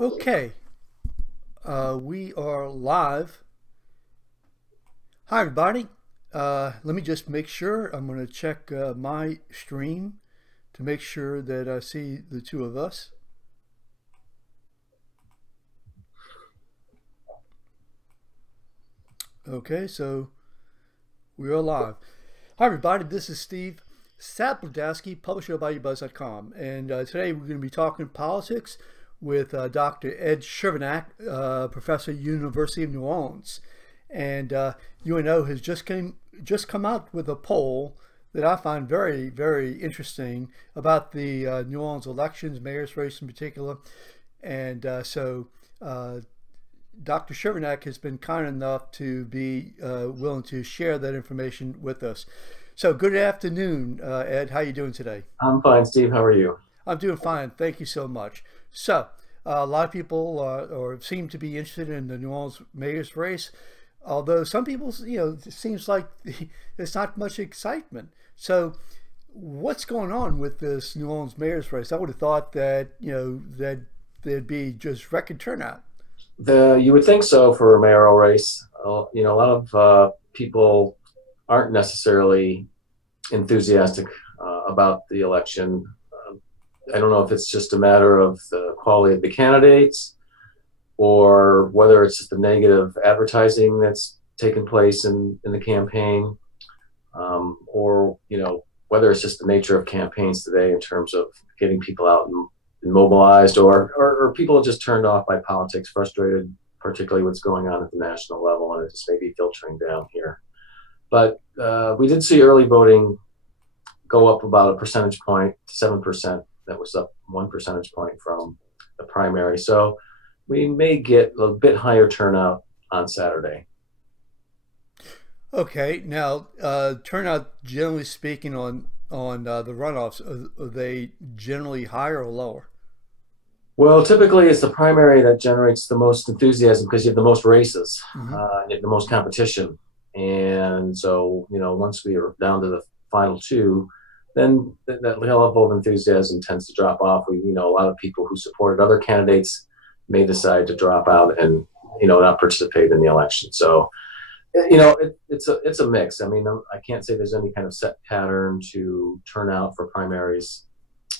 Okay, we are live. Hi, everybody. Let me just make sure. I'm going to check my stream to make sure that I see the two of us. Okay, so we are live. Hi, everybody. This is Steve Sapodowski, publisher of IUBuzz.com. And today we're going to be talking politics with Dr. Ed Chervenak, professor at University of New Orleans. And UNO has just come out with a poll that I find very, very interesting about the New Orleans elections, mayor's race in particular. And Dr. Chervenak has been kind enough to be willing to share that information with us. So good afternoon, Ed. How are you doing today? I'm fine, Steve. How are you? I'm doing fine. Thank you so much. So a lot of people or seem to be interested in the New Orleans mayor's race, although some people, it seems like there's not much excitement. So what's going on with this New Orleans mayor's race? I would have thought that, that there'd be just record turnout. You would think so for a mayoral race. A lot of people aren't necessarily enthusiastic about the election. I don't know if it's just a matter of the quality of the candidates or whether it's just the negative advertising that's taken place in the campaign, or whether it's just the nature of campaigns today in terms of getting people out and mobilized, or people just turned off by politics, frustrated, particularly what's going on at the national level, and it just may be filtering down here. But we did see early voting go up about a percentage point, 7%. That was up 1 percentage point from the primary. So we may get a bit higher turnout on Saturday. Okay, now turnout, generally speaking, on the runoffs, are they generally higher or lower? Well, typically it's the primary that generates the most enthusiasm because you have the most races, Hmm. and you have the most competition. And so, once we are down to the final two, then that level of enthusiasm tends to drop off. We know a lot of people who supported other candidates may decide to drop out and, not participate in the election. So, it's a mix. I mean, I can't say there's any kind of set pattern to turn out for primaries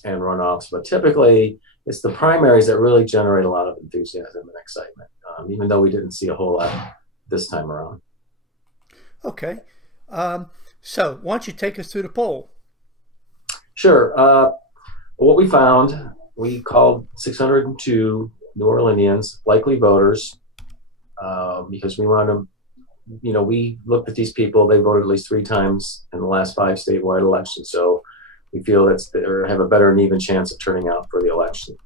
and runoffs, but typically it's the primaries that really generate a lot of enthusiasm and excitement, even though we didn't see a whole lot this time around. Okay, so why don't you take us through the poll? Sure. What we found, we called 602 New Orleanians likely voters, because we wanted to, we looked at these people. They voted at least 3 times in the last 5 statewide elections. So we feel that they have a better and even chance of turning out for the election.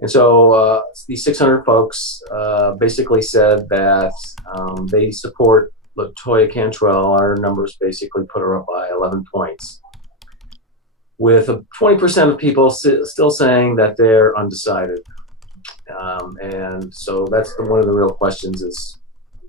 And so these 600 folks basically said that they support LaToya Cantrell. Our numbers basically put her up by 11 points, with 20% of people still saying that they're undecided. And so that's one of the real questions is,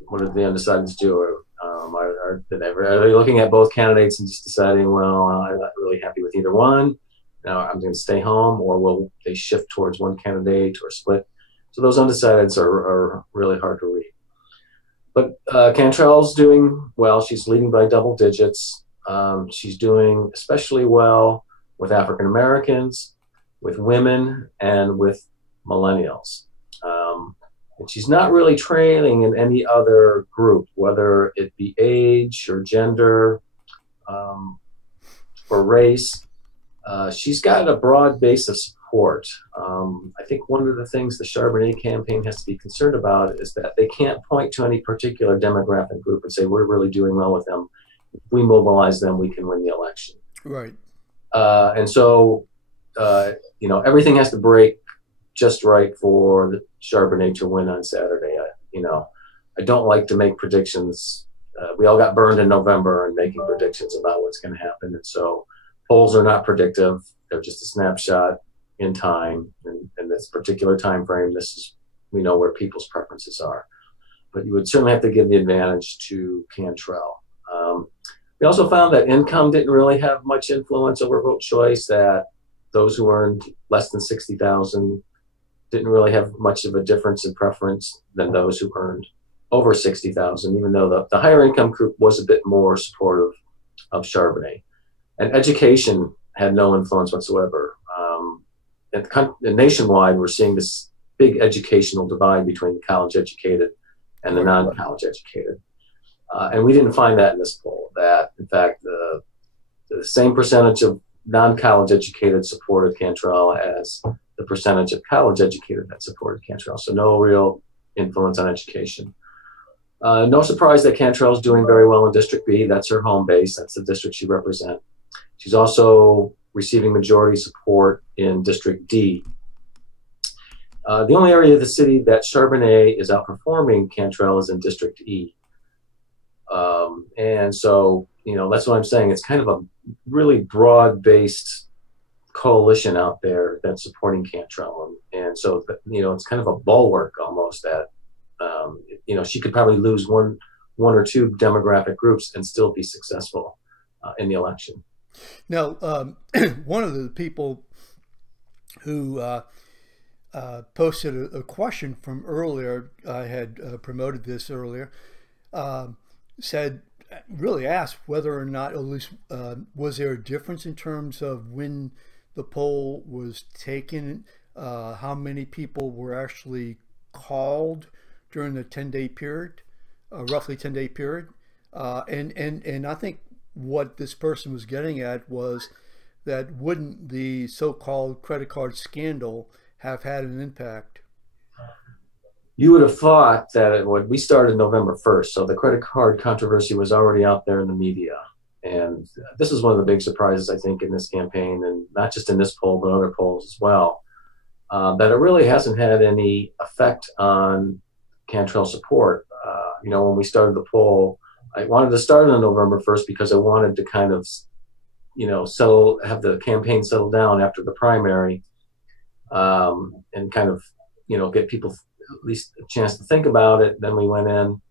what did the undecideds do? Are they looking at both candidates and just deciding, well, I'm not really happy with either one, now I'm going to stay home, or will they shift towards one candidate or split? So those undecideds are really hard to read. But Cantrell's doing well. She's leading by double digits. She's doing especially well with African Americans, with women, and with millennials. And she's not really trailing in any other group, whether it be age or gender, or race. She's got a broad base of support. I think one of the things the Charbonnet campaign has to be concerned about is that they can't point to any particular demographic group and say, we're really doing well with them. If we mobilize them, we can win the election. Right. And so, everything has to break just right for the Charbonnet to win on Saturday. I don't like to make predictions. We all got burned in November and making predictions about what's going to happen. And so polls are not predictive. They're just a snapshot in time. And in this particular time frame, this is, we know where people's preferences are. But you would certainly have to give the advantage to Cantrell. We also found that income didn't really have much influence over vote choice, that those who earned less than 60,000 didn't really have much of a difference in preference than those who earned over 60,000, even though the higher income group was a bit more supportive of Charbonnet. And education had no influence whatsoever. And nationwide, we're seeing this big educational divide between the college educated and the non-college educated. And we didn't find that in this poll, that in fact, the same percentage of non-college educated supported Cantrell as the percentage of college educated that supported Cantrell. So no real influence on education. No surprise that Cantrell is doing very well in District B. That's her home base. That's the district she represents. She's also receiving majority support in District D. The only area of the city that Charbonnet is outperforming Cantrell is in District E. And so, that's what I'm saying. It's kind of a really broad-based coalition out there that's supporting Cantrell. And so, it's kind of a bulwark almost that, she could probably lose one or two demographic groups and still be successful in the election. Now, one of the people who posted a question from earlier, I had promoted this earlier, really asked whether or not, at least, was there a difference in terms of when the poll was taken, how many people were actually called during the 10-day period, roughly 10-day period. And I think what this person was getting at was that wouldn't the so-called credit card scandal have had an impact? You would have thought that it would. We started November 1st, so the credit card controversy was already out there in the media. And this is one of the big surprises, I think, in this campaign, and not just in this poll, but other polls as well, that it really hasn't had any effect on Cantrell support. When we started the poll, I wanted to start on November 1st because I wanted to kind of, have the campaign settle down after the primary, and kind of, get people at least a chance to think about it. Then we went in,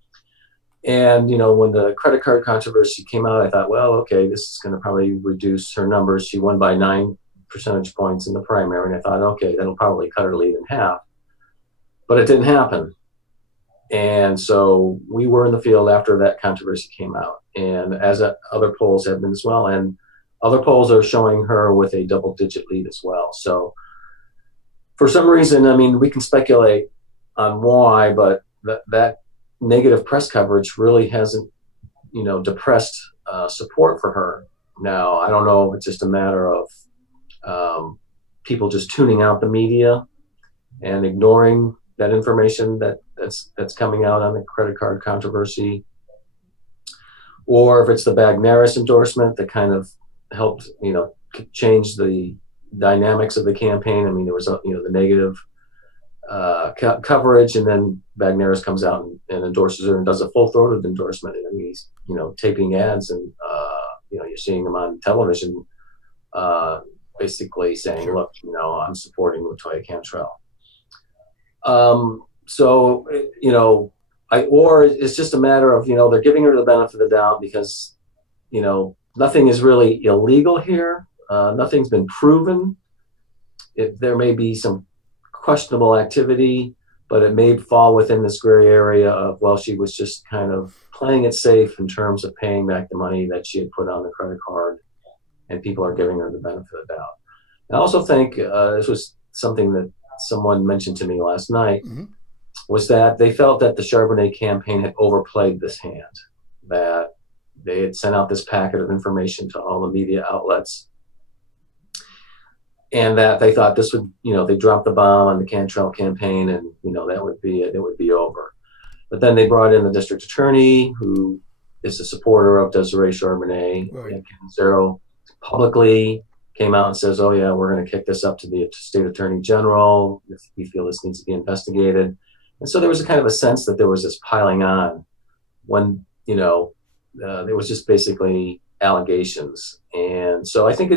and when the credit card controversy came out, I thought, well, okay, this is going to probably reduce her numbers. She won by 9 percentage points in the primary, and I thought, okay, that'll probably cut her lead in half. But it didn't happen. And so we were in the field after that controversy came out, and as other polls have been as well, and other polls are showing her with a double-digit lead as well. So for some reason, we can speculate on why, but that negative press coverage really hasn't, depressed support for her. Now, I don't know if it's just a matter of people just tuning out the media and ignoring that information that's coming out on the credit card controversy, or if it's the Bagneris endorsement that kind of helped, change the dynamics of the campaign. There was, the negative coverage, and then Bagneris comes out and endorses her and does a full-throated endorsement. And he's, taping ads, and you're seeing him on television, basically saying, "Look, I'm supporting Latoya Cantrell." So, or it's just a matter of, they're giving her the benefit of the doubt because, nothing is really illegal here. Nothing's been proven. There may be some questionable activity, but it may fall within this gray area of, well, she was just kind of playing it safe in terms of paying back the money that she had put on the credit card, and people are giving her the benefit of the doubt. I also think this was something that someone mentioned to me last night, was that they felt that the Charbonnet campaign had overplayed this hand, that they had sent out this packet of information to all the media outlets, and that they thought this would, they dropped the bomb on the Cantrell campaign, and, that would be it. It would be over. But then they brought in the district attorney, who is a supporter of Desiree Charbonnet. Right. And Canzero publicly came out and says, "Oh yeah, we're going to kick this up to the state attorney general. We feel this needs to be investigated." And so there was a kind of a sense that there was this piling on when, there was just basically allegations. And so I think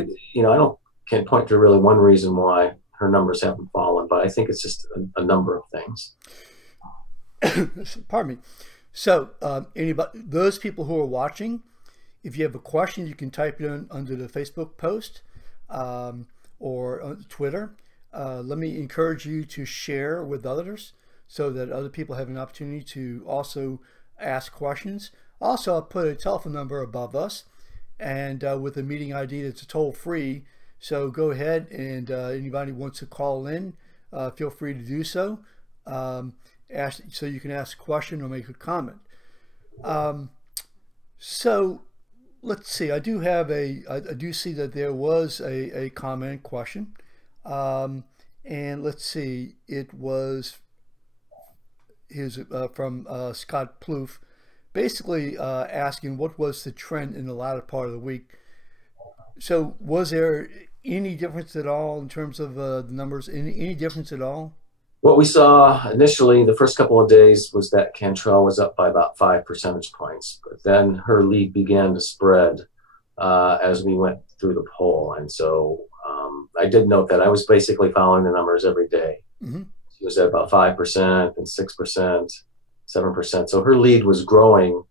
can't point to really one reason why her numbers haven't fallen, but I think it's just a number of things. Pardon me. So those people who are watching, if you have a question, you can type it in under the Facebook post, or on Twitter. Let me encourage you to share with others so that other people have an opportunity to also ask questions. Also, I'll put a telephone number above us, and with a meeting ID that's toll free. So go ahead, and anybody wants to call in, feel free to do so. So you can ask a question or make a comment. So let's see. I do see that there was a comment question, and let's see. It was from Scott Plouffe, basically asking what was the trend in the latter part of the week. So was there any difference at all in terms of the numbers? Any difference at all? What we saw initially the first couple of days was that Cantrell was up by about 5 percentage points, but then her lead began to spread as we went through the poll. And so I did note that I was basically following the numbers every day. Mm-hmm. She was at about 5% and 6%, 7%. So her lead was growing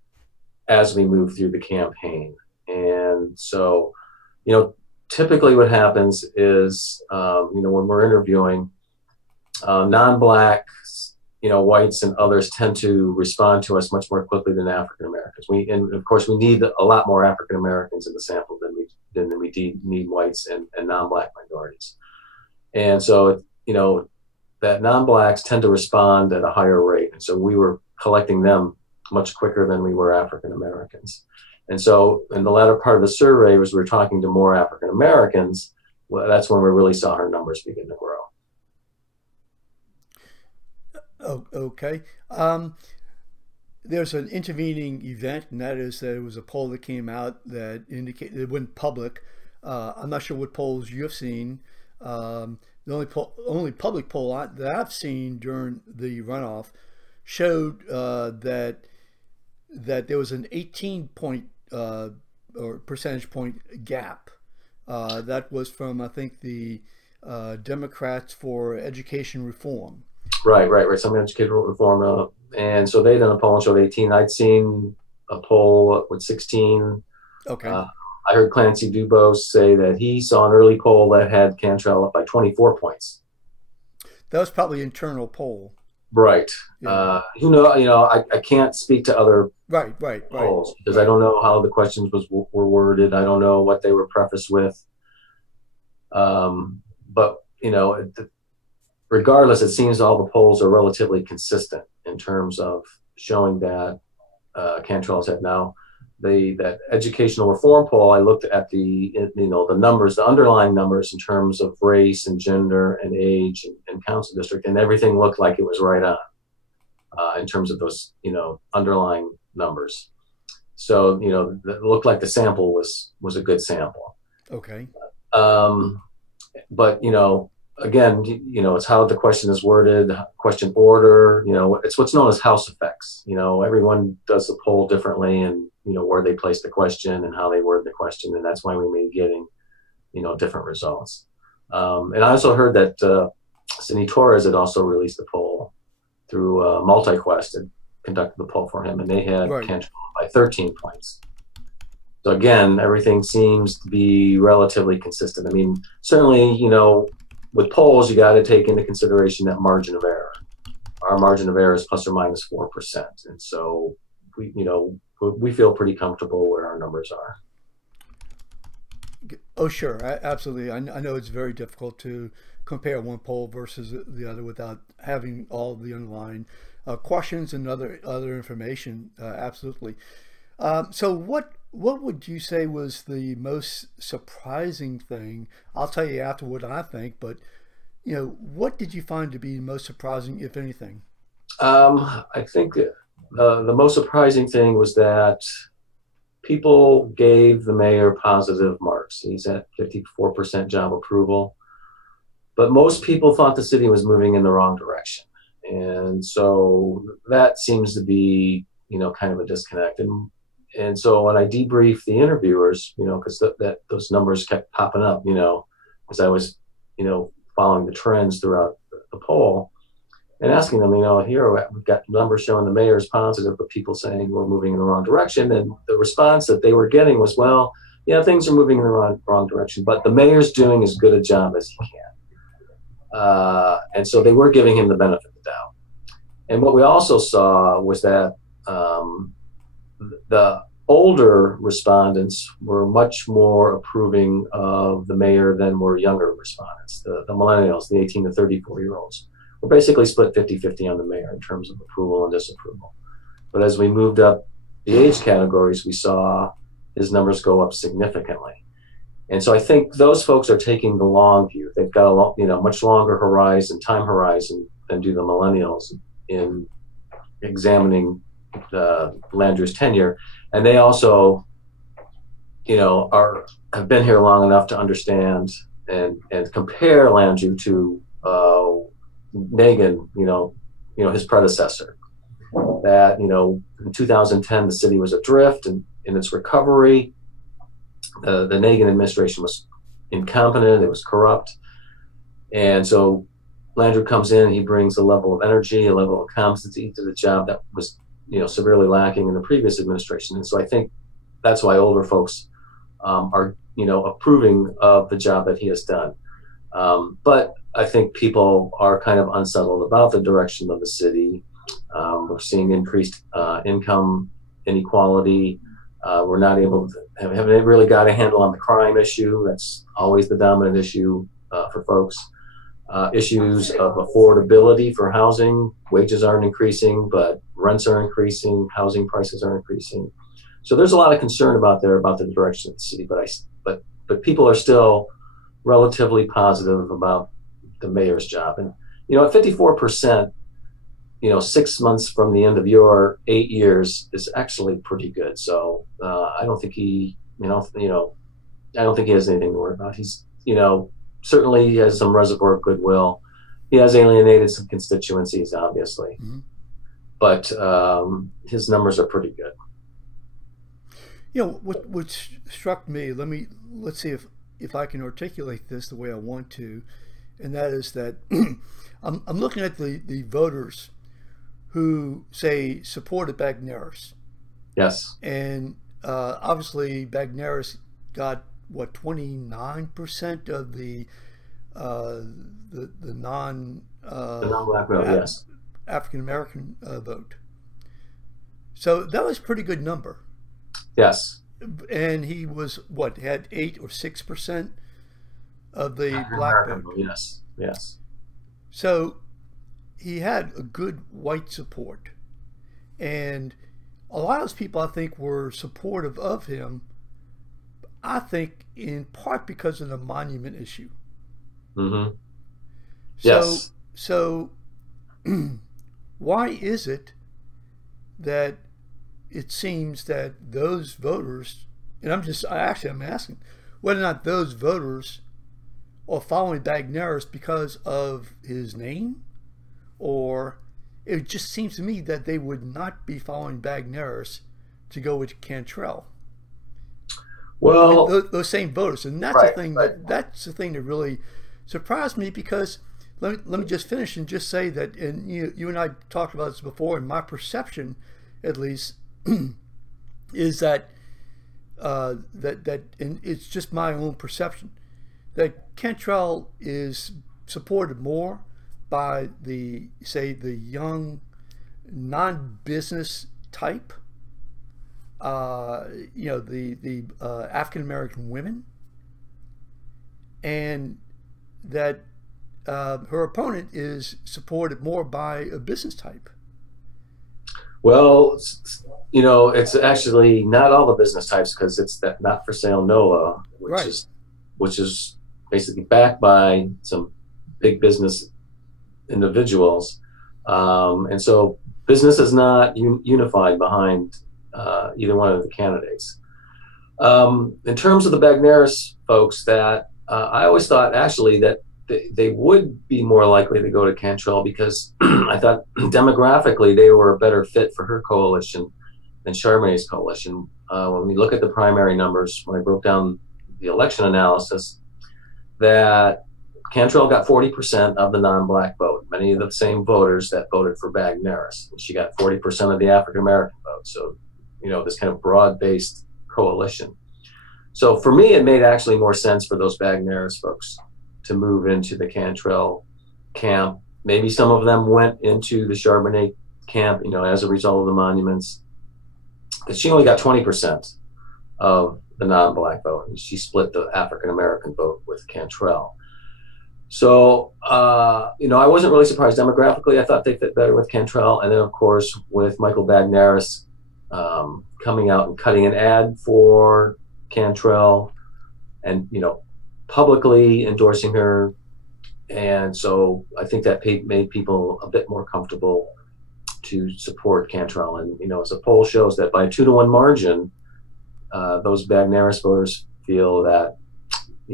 as we moved through the campaign. And so, typically what happens is, when we're interviewing, non-blacks, whites and others tend to respond to us much more quickly than African Americans. And of course we need a lot more African Americans in the sample than we need whites and non-black minorities. And so, that non-blacks tend to respond at a higher rate. And so we were collecting them much quicker than we were African Americans. And so in the latter part of the survey, as we were talking to more African Americans, well, that's when we really saw her numbers begin to grow. Oh, okay. There's an intervening event, and that is that there was a poll that came out that indicated it went public. I'm not sure what polls you've seen. The only public poll that I've seen during the runoff showed that there was an 18-point or percentage point gap. That was from, I think, the Democrats for Education Reform. Right. Some educational reform. And so they done a poll and showed 18. I'd seen a poll with 16. Okay. I heard Clancy Dubose say that he saw an early poll that had Cantrell up by 24 points. That was probably internal poll. Right. Yeah. I can't speak to other polls because I don't know how the questions were worded. I don't know what they were prefaced with. But regardless, it seems all the polls are relatively consistent in terms of showing that Cantrell's had now. That educational reform poll, I looked at the numbers, the underlying numbers in terms of race and gender and age and council district, and everything looked like it was right on in terms of those underlying numbers. So it looked like the sample was a good sample. Okay. But again, it's how the question is worded, question order. It's what's known as house effects. Everyone does the poll differently, and where they place the question and how they word the question, and that's why we may be getting different results. And I also heard that Cindy Torres had also released a poll through MultiQuest and conducted the poll for him, and they had Cantrell by 13 points. So again, everything seems to be relatively consistent. I mean, certainly, with polls, you got to take into consideration that margin of error. Our margin of error is plus or minus 4%, and so we feel pretty comfortable where our numbers are. Oh, sure, absolutely. I know it's very difficult to compare one poll versus the other without having all the underlying questions and other information. Absolutely. So what would you say was the most surprising thing? I'll tell you after what I think, but what did you find to be most surprising, if anything? I think the most surprising thing was that people gave the mayor positive marks. He's at 54% job approval, but most people thought the city was moving in the wrong direction. And so that seems to be, kind of a disconnect. And so when I debriefed the interviewers, because those numbers kept popping up, as I was, following the trends throughout the poll and asking them, here we've got numbers showing the mayor's positive, but people saying we're moving in the wrong direction. And the response that they were getting was, well, yeah, things are moving in the wrong direction, but the mayor's doing as good a job as he can. And so they were giving him the benefit of the doubt. And what we also saw was that the older respondents were much more approving of the mayor than were younger respondents. The millennials, the 18 to 34-year-olds, were basically split 50-50 on the mayor in terms of approval and disapproval. But as we moved up the age categories, we saw his numbers go up significantly. And so I think those folks are taking the long view. They've got a much longer time horizon than do the millennials in examining Landrieu's tenure. And they also, have been here long enough to understand and compare Landrieu to Nagin, his predecessor. That, in 2010, the city was adrift in its recovery. The Nagin administration was incompetent, it was corrupt. And so Landrieu comes in, he brings a level of energy, a level of competency to the job that was, severely lacking in the previous administration. And so I think that's why older folks are, approving of the job that he has done. But I think people are kind of unsettled about the direction of the city. We're seeing increased income inequality. We're not able to haven't really got a handle on the crime issue. That's always the dominant issue for folks. Issues of affordability for housing. Wages aren't increasing, but rents are increasing. Housing prices are increasing. So there's a lot of concern about the direction of the city. But people are still relatively positive about the mayor's job. And at 54%, 6 months from the end of your 8 years is actually pretty good. So I don't think he, I don't think he has anything to worry about. He's, certainly he has some reservoir of goodwill. He has alienated some constituencies, obviously, but his numbers are pretty good. What struck me, let's see if I can articulate this the way I want to, and that is that I'm looking at the voters who say supported Bagneris. Yes. And obviously Bagneris got 29% of the non-black vote, yes, African American vote. So that was a pretty good number. Yes. And he was had 8 or 6% of the black vote. Yes. Yes. So he had a good white support, and a lot of those people I think were supportive of him. I think in part because of the monument issue. Mm-hmm. Yes. So why is it that it seems that those voters, and I'm asking whether or not those voters are following Bagneris because of his name, or it just seems to me that they would not be following Bagneris to go with Cantrell. Well, those same voters, and that's the thing that's the thing that really surprised me, because let me just finish and just say that, and you and I talked about this before, and my perception, at least, is that and it's just my own perception, that Cantrell is supported more by the young non-business type, the African American women, and that her opponent is supported more by a business type. Well, it's actually not all the business types, because it's that not for sale NOLA, which is basically backed by some big business individuals, and so business is not unified behind either one of the candidates. In terms of the Bagneris folks, that I always thought actually that they would be more likely to go to Cantrell, because I thought demographically they were a better fit for her coalition than Charbonnet's coalition. When we look at the primary numbers, when I broke down the election analysis, that Cantrell got 40% of the non-black vote, many of the same voters that voted for Bagneris. And she got 40% of the African American vote. So, this kind of broad-based coalition. So for me, it made actually more sense for those Bagneris folks to move into the Cantrell camp. Maybe some of them went into the Charbonnet camp, as a result of the monuments. Because she only got 20% of the non-black vote, and she split the African-American vote with Cantrell. So, I wasn't really surprised demographically. I thought they fit better with Cantrell. And then, of course, with Michael Bagneris coming out and cutting an ad for Cantrell and, publicly endorsing her. And so I think that made people a bit more comfortable to support Cantrell. And, as a poll shows that by a 2-to-1 margin, those Bagneris voters feel that,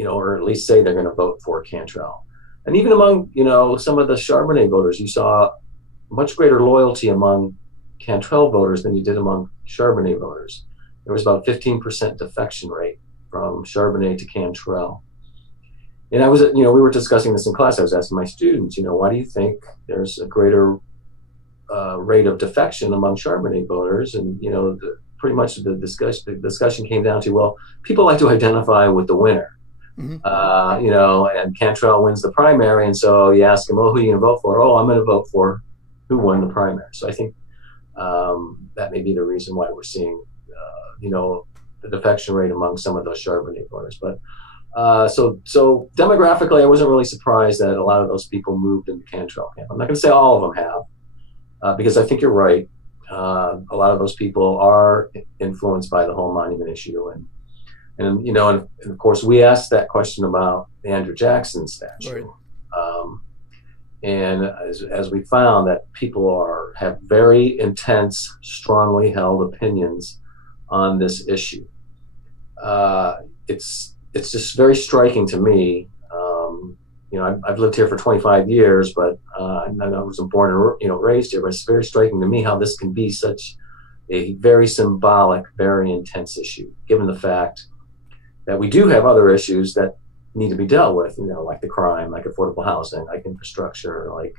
or at least say they're going to vote for Cantrell. And even among, some of the Charbonnet voters, you saw much greater loyalty among Cantrell voters than you did among Charbonnet voters. There was about 15% defection rate from Charbonnet to Cantrell. And I was, we were discussing this in class. I was asking my students, why do you think there's a greater rate of defection among Charbonnet voters? And, pretty much the discussion came down to, well, people like to identify with the winner. Mm-hmm. And Cantrell wins the primary. And so you ask him, oh, who are you going to vote for? Oh, I'm going to vote for who won the primary. So I think that may be the reason why we're seeing, the defection rate among some of those Charbonnet voters. But so demographically, I wasn't really surprised that a lot of those people moved into Cantrell camp. I'm not going to say all of them have, because I think you're right. A lot of those people are influenced by the whole monument issue. And of course, we asked that question about the Andrew Jackson statue. Right. And as we found that people have very intense, strongly held opinions on this issue. It's just very striking to me. I've lived here for 25 years, but I wasn't born and raised here. But it's very striking to me how this can be such a very symbolic, very intense issue, given the fact that we do have other issues that need to be dealt with. Like the crime, like affordable housing, like infrastructure, like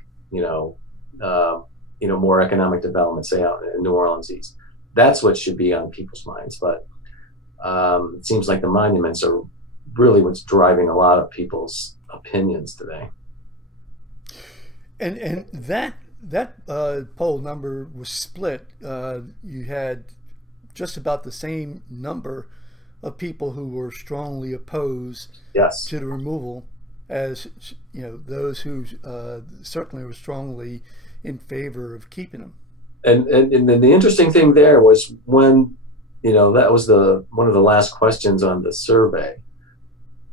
more economic development, say out in New Orleans East. That's what should be on people's minds. But it seems like the monuments are really what's driving a lot of people's opinions today. And that poll number was split. You had just about the same number of people who were strongly opposed to the removal as those who certainly were strongly in favor of keeping them. And then the interesting thing there was when that was one of the last questions on the survey.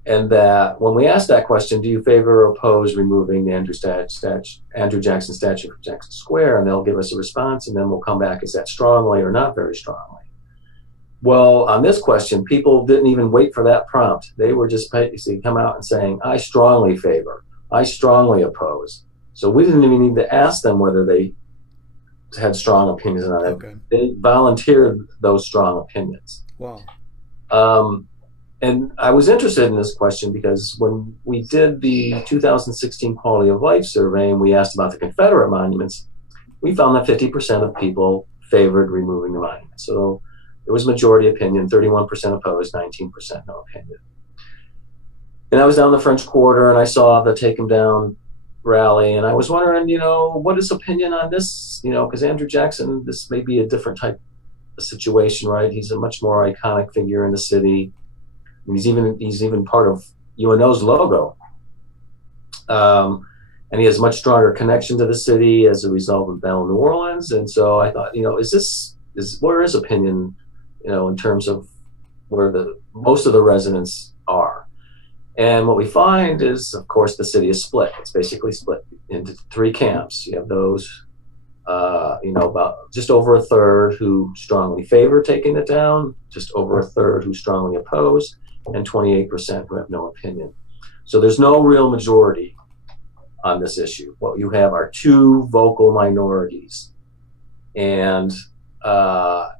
And that when we asked that question, do you favor or oppose removing the Andrew Jackson statue from Jackson Square? And they'll give us a response, and then we'll come back, is that strongly or not very strongly? Well, on this question, people didn't even wait for that prompt. They were just come out and saying, I strongly favor, I strongly oppose. So we didn't even need to ask them whether they had strong opinions on it. Okay. They volunteered those strong opinions. Wow. And I was interested in this question because when we did the 2016 Quality of Life survey and we asked about the Confederate monuments, we found that 50% of people favored removing the monuments. So it was majority opinion, 31% opposed, 19% no opinion. And I was down the French Quarter and I saw the Take 'em Down rally, and I was wondering, what is opinion on this? Because Andrew Jackson, this may be a different type of situation, right? He's a much more iconic figure in the city. He's even part of UNO's logo. And he has a much stronger connection to the city as a result of Battle of New Orleans. And so I thought, where is opinion, in terms of where most of the residents are? And what we find is, of course, the city is split. It's basically split into 3 camps. You have those, about just over a third who strongly favor taking it down, just over a third who strongly oppose, and 28% who have no opinion. So there's no real majority on this issue. What you have are 2 vocal minorities. And, when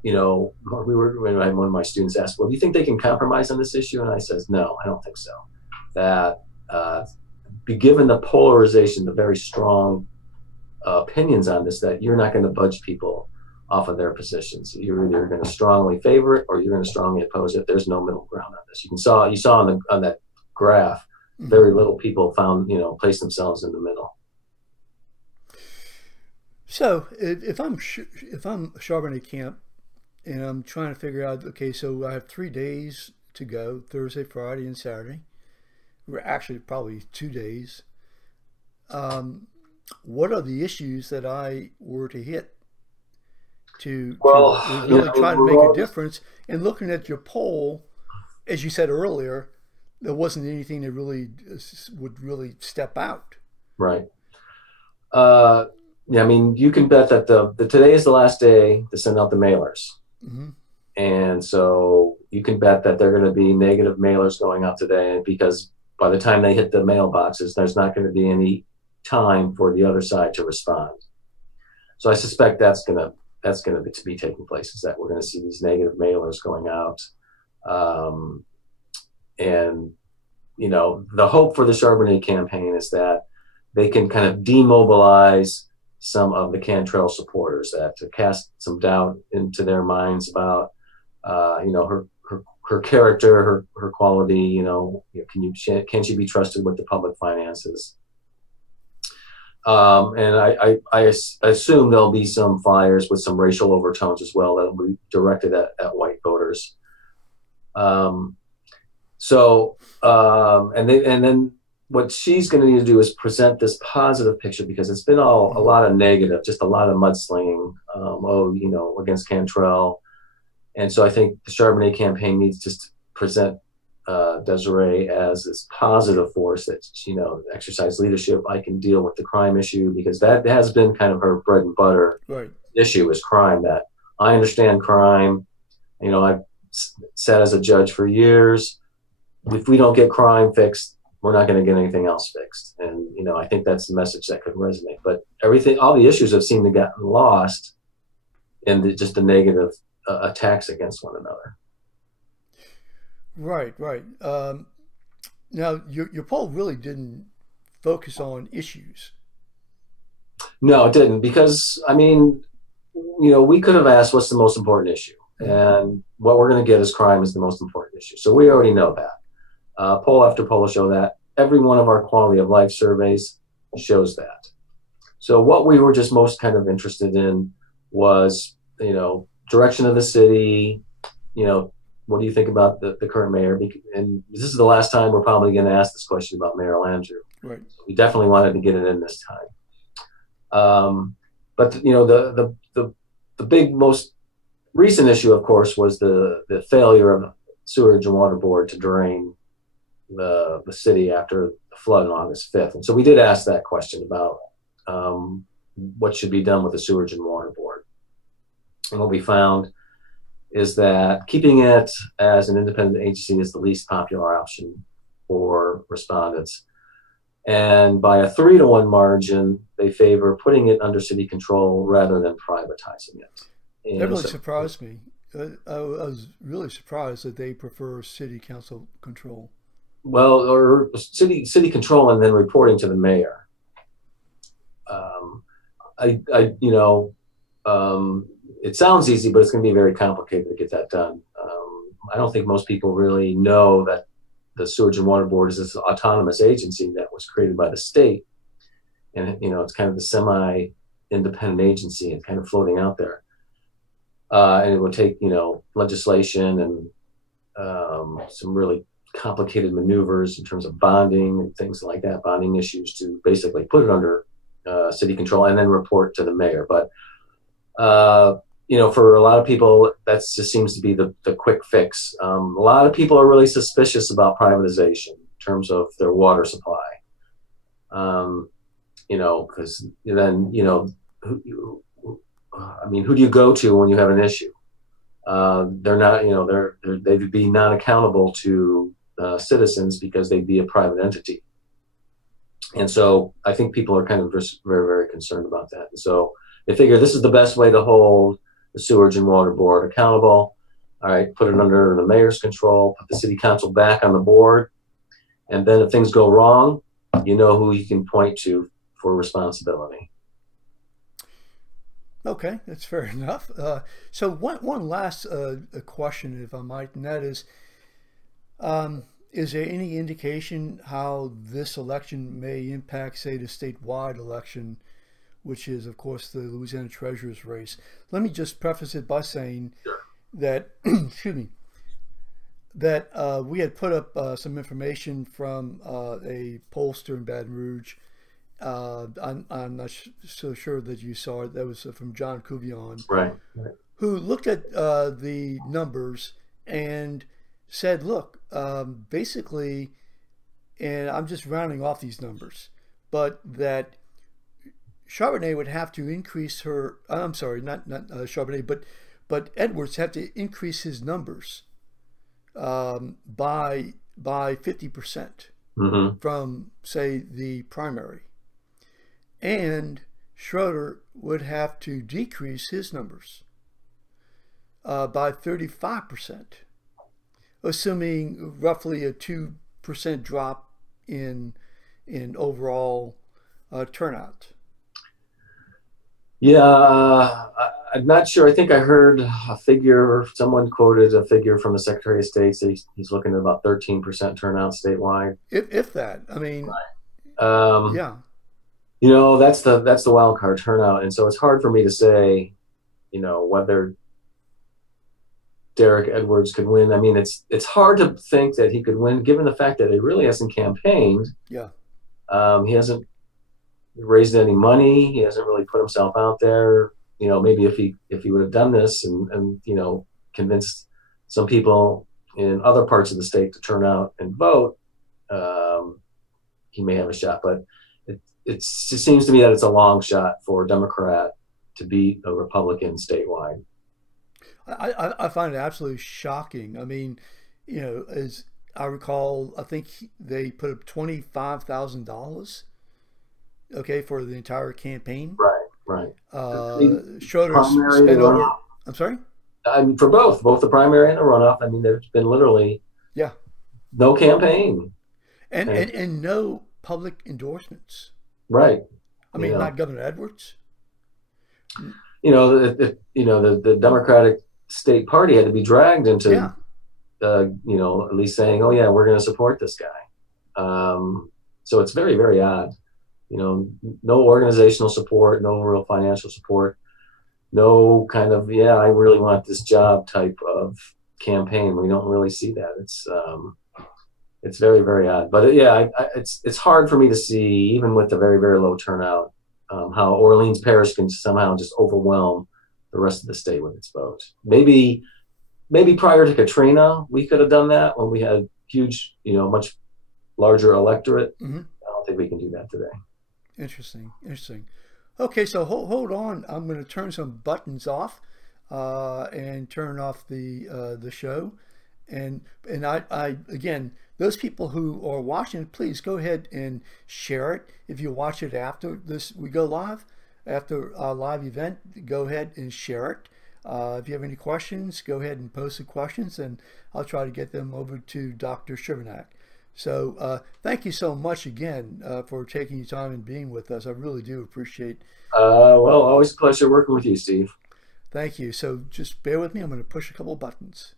one of my students asked, well, do you think they can compromise on this issue? And I says, no, I don't think so. That given the polarization, the very strong opinions on this, that you're not going to budge people off of their positions. You're either going to strongly favor it or you're going to strongly oppose it. There's no middle ground on this. You saw on that graph, very little people found, placed themselves in the middle. So if I'm Charbonnet camp and I'm trying to figure out, okay, so I have 3 days to go, Thursday, Friday, and Saturday. We're actually probably 2 days. What are the issues that I were to hit to really try to make a difference? And looking at your poll, as you said earlier, there wasn't anything that really would really step out. Right. Yeah, I mean, you can bet that today is the last day to send out the mailers. Mm-hmm. And so you can bet that there are going to be negative mailers going out today, because by the time they hit the mailboxes, there's not going to be any time for the other side to respond. So I suspect that's going to be taking place, is that we're going to see these negative mailers going out. And, the hope for the Charbonnet campaign is that they can kind of demobilize some of the Cantrell supporters, that to cast some doubt into their minds about, her character, her quality. Can she be trusted with the public finances? And I assume there'll be some flyers with some racial overtones as well that will be directed at white voters. And then what she's going to need to do is present this positive picture, because it's been a lot of negative, just a lot of mudslinging, against Cantrell. And so I think the Charbonnet campaign needs just to present Desiree as this positive force that, exercise leadership. I can deal with the crime issue, because that has been kind of her bread and butter issue, is crime. That I understand crime. I've sat as a judge for years. If we don't get crime fixed, we're not going to get anything else fixed. And, I think that's the message that could resonate. But all the issues have seemed to get lost in just the negative attacks against one another. Right. Now, your poll really didn't focus on issues. No, it didn't, because, we could have asked what's the most important issue. And what we're going to get is crime is the most important issue. So we already know that. Poll after poll show that. Every one of our quality of life surveys shows that. So what we were just most kind of interested in was, direction of the city. What do you think about the current mayor? And this is the last time we're probably going to ask this question about Mayor Landrieu. Right. We definitely wanted to get it in this time. But the big, most recent issue, of course, was the failure of Sewerage and Water Board to drain the city after the flood on August 5th. And so we did ask that question about what should be done with the Sewerage and Water Board. And what we found is that keeping it as an independent agency is the least popular option for respondents. And by a 3-to-1 margin, they favor putting it under city control rather than privatizing it. And that really surprised me. I was really surprised that they prefer city council control. Well, or city control and then reporting to the mayor. It sounds easy, but it's going to be very complicated to get that done. I don't think most people really know that the Sewage and Water Board is this autonomous agency that was created by the state. And, it's kind of the semi-independent agency and kind of floating out there. And it would take, legislation and some really complicated maneuvers in terms of bonding and things like that, bonding issues, to basically put it under city control and then report to the mayor. But, for a lot of people, that just seems to be the quick fix. A lot of people are really suspicious about privatization in terms of their water supply. Because then, who do you go to when you have an issue? They're not, they would be not accountable to citizens because they'd be a private entity. And so I think people are kind of just very, very concerned about that. And so they figure this is the best way to hold the Sewage and Water Board accountable. All right, put it under the mayor's control, put the city council back on the board. And then if things go wrong, you know who you can point to for responsibility. Okay, that's fair enough. So one last question, if I might, and that is there any indication how this election may impact, say, the statewide election, which is, of course, the Louisiana Treasurer's race? Let me just preface it by saying Sure. that, excuse me, that we had put up some information from a pollster in Baton Rouge. I'm not so sure that you saw it. That was from John Cuvion, Right. Right. who looked at the numbers and said, look, basically, and I'm just rounding off these numbers, but that Charbonnet would have to increase her, I'm sorry, not Charbonnet, but Edwards have to increase his numbers by 50% Mm-hmm. from, say, the primary. And Schroeder would have to decrease his numbers by 35%, assuming roughly a 2% drop in overall turnout. Yeah, I'm not sure. I think I heard a figure, someone quoted a figure from the Secretary of State. So he's looking at about 13% turnout statewide. If that, I mean, Um, yeah, that's the wild card turnout, and so it's hard for me to say, whether Derek Edwards could win. I mean, it's hard to think that he could win, given the fact that he really hasn't campaigned. yeah. He hasn't raised any money. He hasn't really put himself out there. Maybe if he would have done this and convinced some people in other parts of the state to turn out and vote, he may have a shot. But it seems to me that it's a long shot for a Democrat to beat a Republican statewide. I find it absolutely shocking. I mean, as I recall, I think they put up $25,000, okay, for the entire campaign. Right, right. Schroeder Primary spent and over. runoff. I'm sorry. I mean, for both the primary and the runoff. I mean, there's been literally Yeah, no campaign. and no public endorsements. Right. I mean, not Governor Edwards. The Democratic state party had to be dragged into, Yeah, at least saying, oh yeah, we're going to support this guy. So it's very, very odd. No organizational support, no real financial support, no kind of, yeah, I really want this job type of campaign. We don't really see that. It's very, very odd. But yeah, it's hard for me to see, even with the very, very low turnout, how Orleans Parish can somehow just overwhelm the rest of the state with its vote. Maybe prior to Katrina, we could have done that when we had huge, much larger electorate. mm-hmm. I don't think we can do that today. Interesting. Okay, so hold on. I'm going to turn some buttons off and turn off the show. And I again, those people who are watching it, please go ahead and share it. If you watch it after we go live, after our live event, go ahead and share it. If you have any questions, go ahead and post the questions, and I'll try to get them over to Dr. Chervenak. So thank you so much again for taking your time and being with us. I really do appreciate. Well, always a pleasure working with you, Steve. Thank you. So just bear with me. I'm going to push a couple buttons.